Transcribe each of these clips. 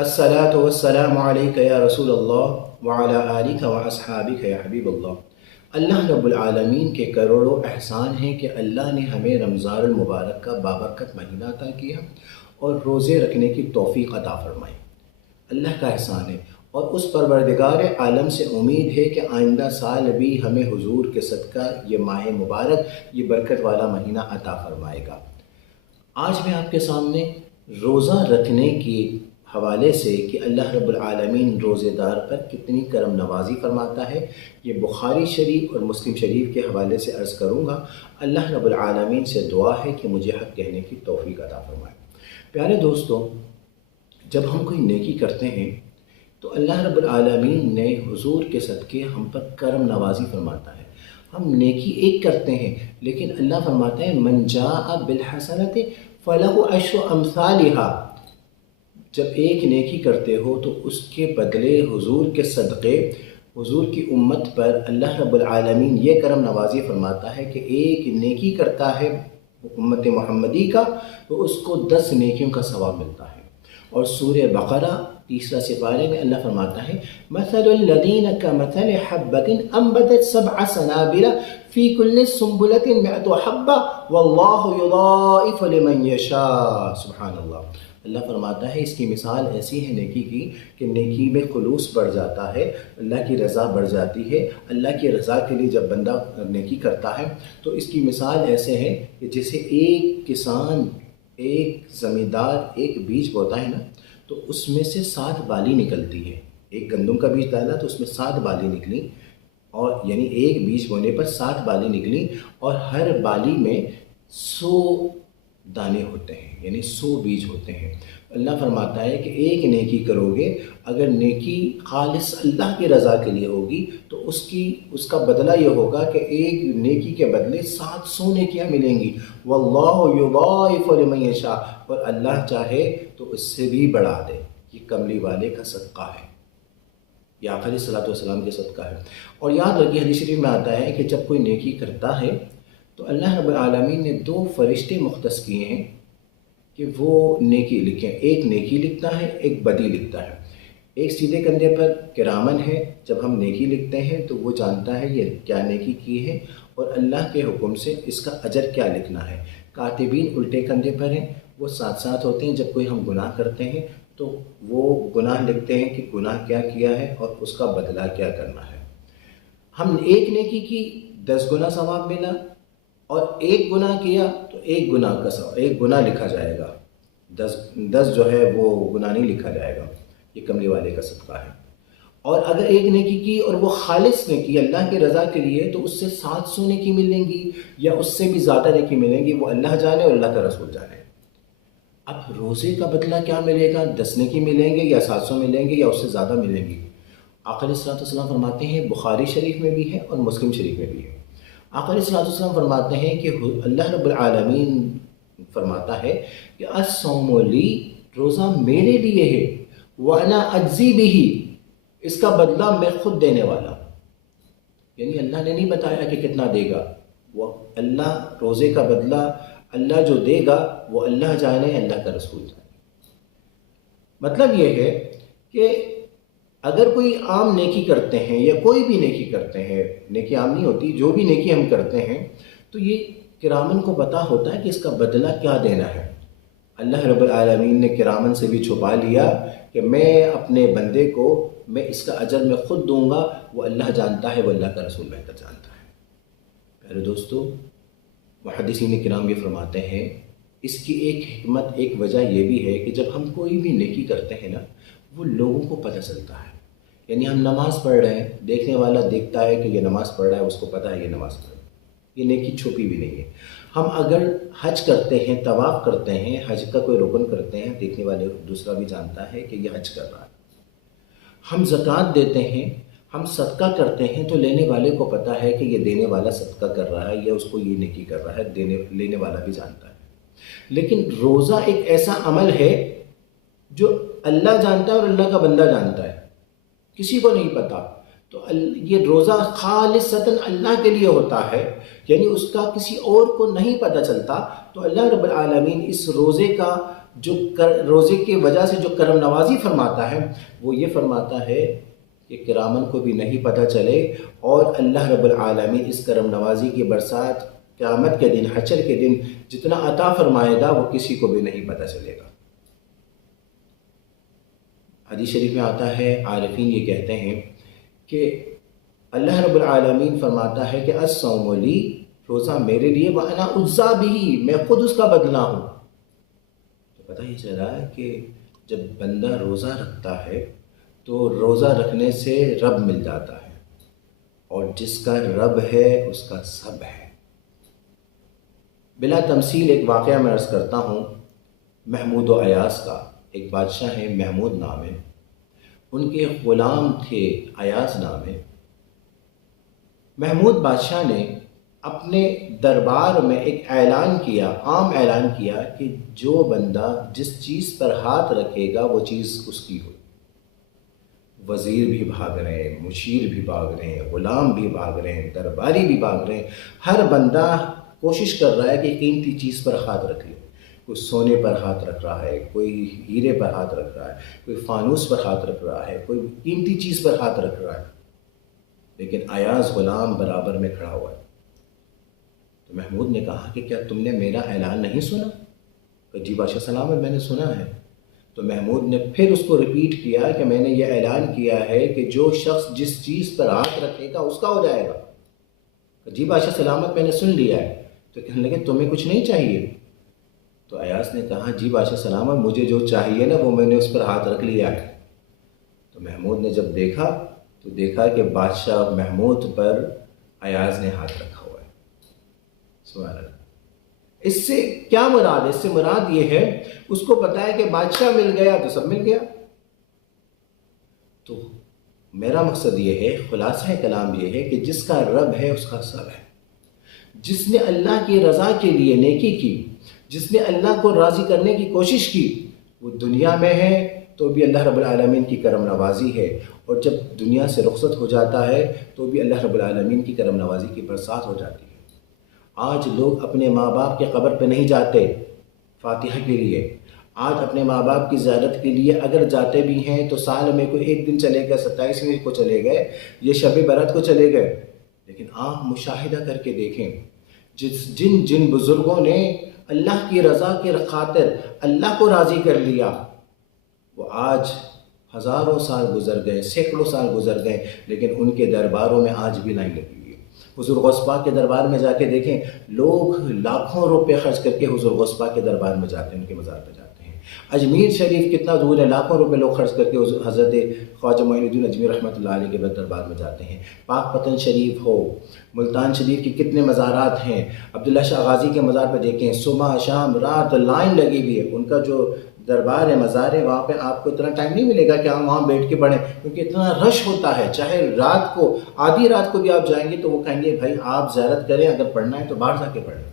الصلاة والسلام علیکہ یا رسول اللہ وعلی آلک و اصحابک یا حبیب اللہ۔ اللہ رب العالمین کے کروڑوں احسان ہیں کہ اللہ نے ہمیں رمضان المبارک کا بابرکت مہینہ عطا کیا اور روزے رکھنے کی توفیق عطا فرمائی۔ اللہ کا احسان ہے، اور اس پروردگار عالم سے امید ہے کہ آئندہ سال بھی ہمیں حضور کے صدقہ یہ ماہ مبارک، یہ برکت والا مہینہ عطا فرمائے گا۔ آج میں آپ کے سامنے روزہ رکھنے کی حوالے سے کہ اللہ رب العالمین روزے دار پر کتنی کرم نوازی فرماتا ہے، یہ بخاری شریف اور مسلم شریف کے حوالے سے عرض کروں گا۔ اللہ رب العالمین سے دعا ہے کہ مجھے حق کہنے کی توفیق عطا فرمائے۔ پیارے دوستو، جب ہم کوئی نیکی کرتے ہیں تو اللہ رب العالمین نے حضور کے صدقے ہم پر کرم نوازی فرماتا ہے۔ ہم نیکی ایک کرتے ہیں، لیکن اللہ فرماتا ہے من جاء بالحسنۃ فلہ عشر امثالھا۔ جب ایک نیکی کرتے ہو تو اس کے بدلے حضور کے صدقے، حضور کی امت پر اللہ رب العالمین یہ کرم نوازی فرماتا ہے کہ ایک نیکی کرتا ہے امت محمدی کا تو اس کو 10 نیکیوں کا ثواب ملتا ہے۔ اور سورہ بقرہ تیسرا سپارے میں اللہ فرماتا ہے مثل الذین کمثل حبۃ انبتت 7 سنابل فی کل سنبلۃ 100 حبۃ واللہ یضاعف لمن یشاء۔ سبحان اللہ۔ اللہ فرماتا ہے اس کی مثال ایسی ہے نیکی کی کہ نیکی میں خلوص بڑھ جاتا ہے، اللہ کی رضا بڑھ جاتی ہے۔ اللہ کی رضا کے لیے جب بندہ نیکی کرتا ہے تو اس کی مثال ایسے ہے کہ جیسے ایک کسان، ایک زمیندار ایک بیج بوتا ہے نا، تو اس میں سے 7 بالی نکلتی ہے۔ ایک گندم کا بیج ڈالا تو اس میں 7 بالی نکلی، اور یعنی ایک بیج بونے پر 7 بالی نکلی، اور ہر بالی میں 100 دانے ہوتے ہیں، یعنی 100 بیج ہوتے ہیں۔ اللہ فرماتا ہے کہ ایک نیکی کرو گے، اگر نیکی خالص اللہ کی رضا کے لیے ہوگی تو اس کا بدلہ یہ ہوگا کہ ایک نیکی کے بدلے 700 نیکیاں ملیں گی۔ واللہ یضاعف لمن یشاء، اور اللہ چاہے تو اس سے بھی بڑھا دے۔ یہ کملی والے کا صدقہ ہے، یہ آقا علیہ الصلوۃ والسلام کے صدقہ ہے۔ اور یاد رکھیے حدیث شریف میں آتا ہے کہ جب کوئی نیکی کرتا ہے تو اللہ رب العالمین نے 2 فرشتے مختص کیے ہیں کہ وہ نیکی لکھیں۔ ایک نیکی لکھتا ہے، ایک بدی لکھتا ہے۔ ایک سیدھے کندھے پر کرامن ہے، جب ہم نیکی لکھتے ہیں تو وہ جانتا ہے یہ کیا نیکی کی ہے اور اللہ کے حکم سے اس کا اجر کیا لکھنا ہے۔ کاتبین الٹے کندھے پر ہیں، وہ ساتھ ساتھ ہوتے ہیں۔ جب کوئی ہم گناہ کرتے ہیں تو وہ گناہ لکھتے ہیں کہ گناہ کیا کیا ہے اور اس کا بدلہ کیا کرنا ہے۔ ہم ایک نیکی کی 10 گنا ثواب ملا، اور ایک گناہ کیا تو ایک گناہ کا ثواب، ایک گناہ لکھا جائے گا، 10 جو ہے وہ گناہ نہیں لکھا جائے گا۔ یہ کملی والے کا صدقہ ہے۔ اور اگر ایک نیکی کی اور وہ خالص نیکی اللہ کی رضا کے لیے تو اس سے 700 نیکی ملیں گی یا اس سے بھی زیادہ نیکی ملیں گی، وہ اللہ جانے اور اللہ کا رسول جانے۔ اب روزے کا بدلہ کیا ملے گا؟ 10 نیکی ملیں گے یا 700 ملیں گے یا اس سے زیادہ ملیں گی؟ آقا علیہ الصلوۃ والسلام فرماتے ہیں، بخاری شریف میں بھی ہے اور مسلم شریف میں بھی ہے، آقا علیہ الصلوۃ والسلام فرماتے ہیں کہ اللہ رب العالمین فرماتا ہے کہ الصوم لی، روزہ میرے لیے ہے، وانا اجزی بہ، اس کا بدلہ میں خود دینے والا۔ یعنی اللہ نے نہیں بتایا کہ کتنا دے گا، وہ اللہ روزے کا بدلہ اللہ جو دے گا وہ اللہ جانے، اللہ کا رسول جانے۔ مطلب یہ ہے کہ اگر کوئی عام نیکی کرتے ہیں یا کوئی بھی نیکی کرتے ہیں، نیکی عام نہیں ہوتی، جو بھی نیکی ہم کرتے ہیں تو یہ کرامن کو پتہ ہوتا ہے کہ اس کا بدلہ کیا دینا ہے۔ اللہ رب العالمین نے کرامن سے بھی چھپا لیا کہ میں اپنے بندے کو میں اس کا اجر میں خود دوں گا، وہ اللہ جانتا ہے، وہ اللہ کا رسول بہتر جانتا ہے۔ پیارے دوستو، محدثین کرام یہ فرماتے ہیں اس کی ایک حکمت، ایک وجہ یہ بھی ہے کہ جب ہم کوئی بھی نیکی کرتے ہیں نا، وہ لوگوں کو پتہ چلتا ہے۔ یعنی ہم نماز پڑھ رہے ہیں، دیکھنے والا دیکھتا ہے کہ یہ نماز پڑھ رہا ہے، اس کو پتہ ہے یہ نماز پڑھ رہا ہے، یہ نیکی چھپی بھی نہیں ہے۔ ہم اگر حج کرتے ہیں، طواف کرتے ہیں، حج کا کوئی رکن کرتے ہیں، دیکھنے والے دوسرا بھی جانتا ہے کہ یہ حج کر رہا ہے۔ ہم زکوٰۃ دیتے ہیں، ہم صدقہ کرتے ہیں تو لینے والے کو پتہ ہے کہ یہ دینے والا صدقہ کر رہا ہے یا اس کو یہ نیکی کر رہا ہے، لینے والا بھی جانتا ہے۔ لیکن روزہ ایک ایسا عمل ہے جو اللہ جانتا ہے اور اللہ کا بندہ جانتا ہے، کسی کو نہیں پتہ۔ تو یہ روزہ خالصتاً اللہ کے لیے ہوتا ہے، یعنی اس کا کسی اور کو نہیں پتہ چلتا۔ تو اللہ رب العالمین اس روزے کا جو روزے کی وجہ سے جو کرم نوازی فرماتا ہے وہ یہ فرماتا ہے کہ کرامن کو بھی نہیں پتہ چلے، اور اللہ رب العالمین اس کرم نوازی کی برسات قیامت کے دن، حشر کے دن جتنا عطا فرمائے گا وہ کسی کو بھی نہیں پتہ چلے گا۔ حدیث شریف میں آتا ہے، عارفین یہ کہتے ہیں کہ اللہ رب العالمین فرماتا ہے کہ الصوم لی، روزہ میرے لیے، وانا اجزا بھی، میں خود اس کا بدلہ ہوں۔ تو پتہ ہی چلا ہے کہ جب بندہ روزہ رکھتا ہے تو روزہ رکھنے سے رب مل جاتا ہے، اور جس کا رب ہے اس کا سب ہے۔ بلا تمثیل ایک واقعہ میں عرض کرتا ہوں، محمود و ایاس کا۔ ایک بادشاہ ہیں، محمود نام ہے، ان کے غلام تھے ایاس نام ہے۔ محمود بادشاہ نے اپنے دربار میں ایک اعلان کیا، عام اعلان کیا کہ جو بندہ جس چیز پر ہاتھ رکھے گا وہ چیز اس کی ہو۔ وزیر بھی بھاگ رہے ہیں، مشیر بھی بھاگ رہے ہیں، غلام بھی بھاگ رہے ہیں، درباری بھی بھاگ رہے ہیں، ہر بندہ کوشش کر رہا ہے کہ قیمتی چیز پر ہاتھ رکھ لے۔ کوئی سونے پر ہاتھ رکھ رہا ہے، کوئی ہیرے پر ہاتھ رکھ رہا ہے، کوئی فانوس پر ہاتھ رکھ رہا ہے، کوئی قیمتی چیز پر ہاتھ رکھ رہا ہے، لیکن ایاز غلام برابر میں کھڑا ہوا ہے۔ تو محمود نے کہا کہ کیا تم نے میرا اعلان نہیں سنا؟ کہ جی بادشاہ سلامت، میں نے سنا ہے۔ تو محمود نے پھر اس کو ریپیٹ کیا کہ میں نے یہ اعلان کیا ہے کہ جو شخص جس چیز پر ہاتھ رکھے گا اس کا ہو جائے گا۔ کہ جی بادشاہ سلامت، میں نے سن لیا ہے۔ تو کہنے لگے تمہیں کچھ نہیں چاہیے؟ تو ایاس نے کہا جی بادشاہ سلامت، مجھے جو چاہیے نا وہ میں نے اس پر ہاتھ رکھ لیا ہے۔ تو محمود نے جب دیکھا تو دیکھا کہ بادشاہ محمود پر ایاز نے ہاتھ رکھا ہوا ہے۔ سبحان اللہ۔ اس سے کیا مراد ہے؟ اس سے مراد یہ ہے، اس کو پتا ہے کہ بادشاہ مل گیا تو سب مل گیا۔ تو میرا مقصد یہ ہے، خلاصہ کلام یہ ہے کہ جس کا رب ہے اس کا سب ہے۔ جس نے اللہ کی رضا کے لیے نیکی کی، جس نے اللہ کو راضی کرنے کی کوشش کی، وہ دنیا میں ہے تو بھی اللہ رب العالمین کی کرم نوازی ہے، اور جب دنیا سے رخصت ہو جاتا ہے تو بھی اللہ رب العالمین کی کرم نوازی کی برسات ہو جاتی ہے۔ آج لوگ اپنے ماں باپ کے قبر پہ نہیں جاتے فاتحہ کے لیے، آج اپنے ماں باپ کی زیارت کے لیے اگر جاتے بھی ہیں تو سال میں کوئی ایک دن چلے گئے، 27ویں کو چلے گئے، یہ شب برات کو چلے گئے۔ لیکن آپ مشاہدہ کر کے دیکھیں، جن بزرگوں نے اللہ کی رضا کے خاطر اللہ کو راضی کر لیا، وہ آج ہزاروں سال گزر گئے، سینکڑوں سال گزر گئے، لیکن ان کے درباروں میں آج بھی نہیں لگی ہوئی۔ حضور غوث پاک کے دربار میں جا کے دیکھیں، لوگ لاکھوں روپے خرچ کر کے حضور غوث پاک کے دربار میں جاتے ہیں، ان کے مزار پہ جاتے ہیں۔ اجمیر شریف کتنا دور ہے، لاکھوں روپے لوگ خرچ کر کے حضرت خواجہ معین الدین اجمیر رحمۃ اللہ علیہ کے دربار میں جاتے ہیں۔ پاک پتن شریف ہو، ملتان شریف کی کتنے مزارات ہیں، عبداللہ شاہ غازی کے مزار پہ دیکھیں، صبح شام رات لائن لگی ہوئی ہے۔ ان کا جو دربار ہے، مزار ہے، وہاں پہ آپ کو اتنا ٹائم نہیں ملے گا کہ آپ وہاں بیٹھ کے پڑھیں، کیونکہ اتنا رش ہوتا ہے۔ چاہے رات کو، آدھی رات کو بھی آپ جائیں گے تو وہ کہیں گے بھائی آپ زیارت کریں، اگر پڑھنا ہے تو باہر جا کے پڑھیں۔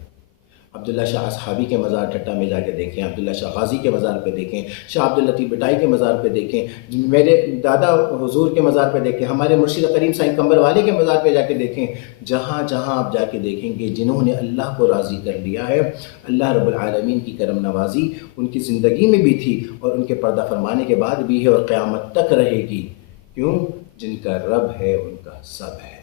عبداللہ شاہ اصحابی کے مزار ٹھٹا میں جا کے دیکھیں، عبداللہ شاہ غازی کے مزار پہ دیکھیں، شاہ عبداللطیف بٹائی کے مزار پہ دیکھیں، میرے دادا حضور کے مزار پہ دیکھیں، ہمارے مرشد کریم سائیں کمبر والے کے مزار پہ جا کے دیکھیں۔ جہاں جہاں آپ جا کے دیکھیں گے، جنہوں نے اللہ کو راضی کر لیا ہے، اللہ رب العالمین کی کرم نوازی ان کی زندگی میں بھی تھی اور ان کے پردہ فرمانے کے بعد بھی ہے، اور قیامت تک رہے گی۔ کیوں؟ جن کا رب ہے ان کا سب ہے۔